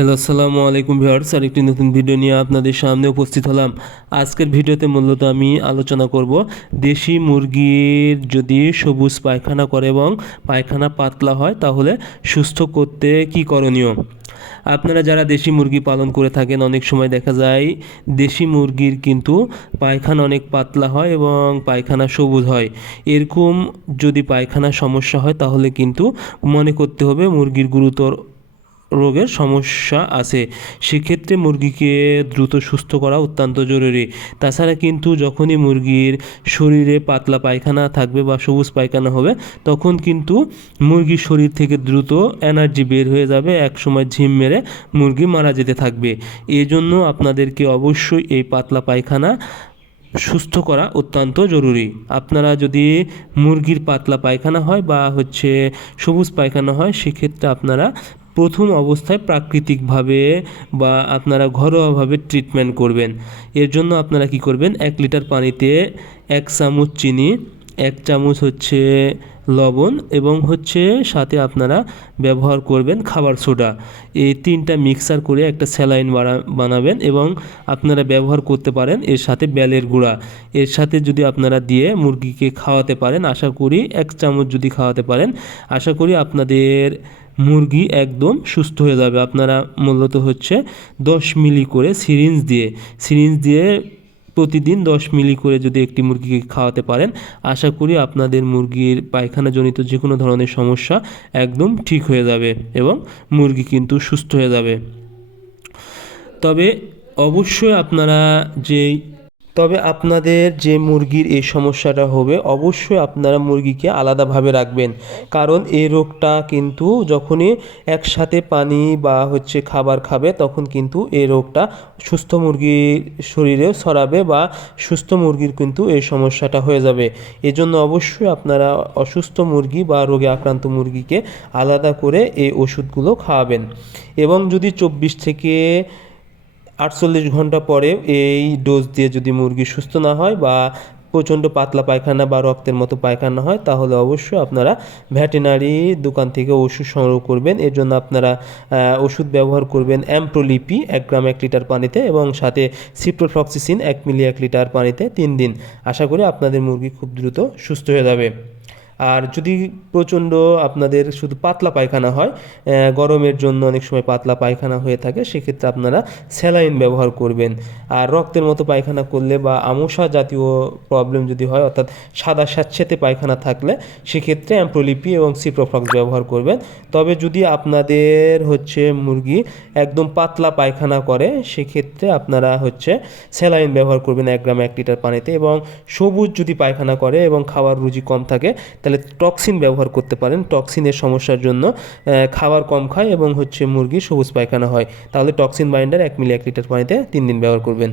Hello, আসসালামু আলাইকুম viewers. আরেকটি নতুন ভিডিও নিয়ে আপনাদের সামনে উপস্থিত হলাম। আজকের ভিডিওতে মূলত আমি আলোচনা করব দেশি মুরগির যদি সবুজ পায়খানা করে এবং পায়খানা পাতলা হয় তাহলে সুস্থ করতে কী করণীয়। আপনারা যারা দেশি মুরগি পালন করে থাকেন, অনেক সময় দেখা যায় দেশি মুরগির কিন্তু পায়খানা অনেক পাতলা হয় এবং পায়খানা সবুজ হয়। এরকম যদি পায়খানা সমস্যা হয় তাহলে কিন্তু মনে করতে হবে মুরগির গুরুতর রোগের সমস্যা আছে। সেক্ষেত্রে মুরগিকে দ্রুত সুস্থ করা অত্যন্ত জরুরি। তাছাড়া কিন্তু যখনই মুরগির শরীরে পাতলা পায়খানা থাকবে বা সবুজ পায়খানা হবে, তখন কিন্তু মুরগির শরীর থেকে দ্রুত এনার্জি বের হয়ে যাবে, একসময় ঝিম মেরে মুরগি মারা যেতে থাকবে। এই জন্য আপনাদেরকে অবশ্যই এই পাতলা পায়খানা সুস্থ করা অত্যন্ত জরুরি। আপনারা যদি মুরগির পাতলা পায়খানা হয় বা সবুজ পায়খানা হয়, সেক্ষেত্রে আপনারা প্রথম অবস্থায় প্রাকৃতিকভাবে বা আপনারা ঘরোয়াভাবে ট্রিটমেন্ট করবেন। এর জন্য আপনারা কি করবেন, 1 লিটার পানিতে 1 চামচ চিনি, 1 চামচ লবণ এবং সাথে আপনারা ব্যবহার করবেন খাবার সোডা। এই 3টা মিক্সার করে একটা স্যালাইন বানাবেন এবং আপনারা ব্যবহার করতে পারেন এর সাথে বেলের গুঁড়া। এর সাথে যদি আপনারা দিয়ে মুরগিকে খাওয়াতে পারেন, আশা করি 1 চামচ যদি খাওয়াতে পারেন, আশা করি আপনাদের মুরগি একদম সুস্থ হয়ে যাবে। আপনারা মূলত 10 মিলি করে সিরিঞ্জ দিয়ে প্রতিদিন 10 মিলি করে যদি একটি মুরগিকে খাওয়াতে পারেন, আশা করি আপনাদের মুরগির পায়খানাজনিত যে কোনো ধরনের সমস্যা একদম ঠিক হয়ে যাবে এবং মুরগি কিন্তু সুস্থ হয়ে যাবে। তবে অবশ্যই আপনাদের যে মুরগির এই সমস্যাটা হবে, অবশ্যই আপনারা মুরগিকে আলাদাভাবে রাখবেন। কারণ এই রোগটা কিন্তু যখনই একসাথে পানি বা খাবার খাবে, তখন কিন্তু এই রোগটা সুস্থ মুরগির শরীরে ছড়াবে বা সুস্থ মুরগির কিন্তু এই সমস্যাটা হয়ে যাবে। এজন্য অবশ্যই আপনারা অসুস্থ মুরগি বা রোগে আক্রান্ত মুরগিকে আলাদা করে এই ওষুধগুলো খাওয়াবেন। এবং যদি 24 থেকে 48 ঘন্টা পরে এই ডোজ দিয়ে যদি মুরগি সুস্থ না হয় বা প্রচণ্ড পাতলা পায়খানা বা রক্তের মতো পায়খানা হয়, তাহলে অবশ্যই আপনারা ভেটেরিনারি দোকান থেকে ওষুধ সংগ্রহ করবেন। এর জন্য আপনারা ওষুধ ব্যবহার করবেন অ্যাম্প্রোলিপি 1 গ্রাম 1 লিটার পানিতে এবং সাথে সিপ্রোফ্লক্সাসিন 1 মিলি 1 লিটার পানিতে 3 দিন। আশা করি আপনাদের মুরগি খুব দ্রুত সুস্থ হয়ে যাবে। আর যদি প্রচণ্ড আপনাদের শুধু পাতলা পায়খানা হয়, গরমের জন্য অনেক সময় পাতলা পায়খানা হয়ে থাকে, সেক্ষেত্রে আপনারা স্যালাইন ব্যবহার করবেন। আর রক্তের মতো পায়খানা করলে বা আমশা জাতীয় প্রবলেম যদি হয়, অর্থাৎ সাদা স্যাঁতসেঁতে পায়খানা থাকলে, সেক্ষেত্রে অ্যাম্প্রোলিপি এবং সিপ্রোফ্লক্স ব্যবহার করবেন। তবে যদি আপনাদের মুরগি একদম পাতলা পায়খানা করে, সেক্ষেত্রে আপনারা স্যালাইন ব্যবহার করবেন 1 গ্রাম 1 লিটার পানিতে। এবং সবুজ যদি পায়খানা করে এবং খাওয়ার রুচি কম থাকে, তাহলে টক্সিন ব্যবহার করতে পারেন। টক্সিনের সমস্যার জন্য খাবার কম খায় এবং মুরগি সবুজ পায়খানা হয়, তাহলে টক্সিন বাইন্ডার 1 মিলি 1 লিটার পানিতে 3 দিন ব্যবহার করবেন।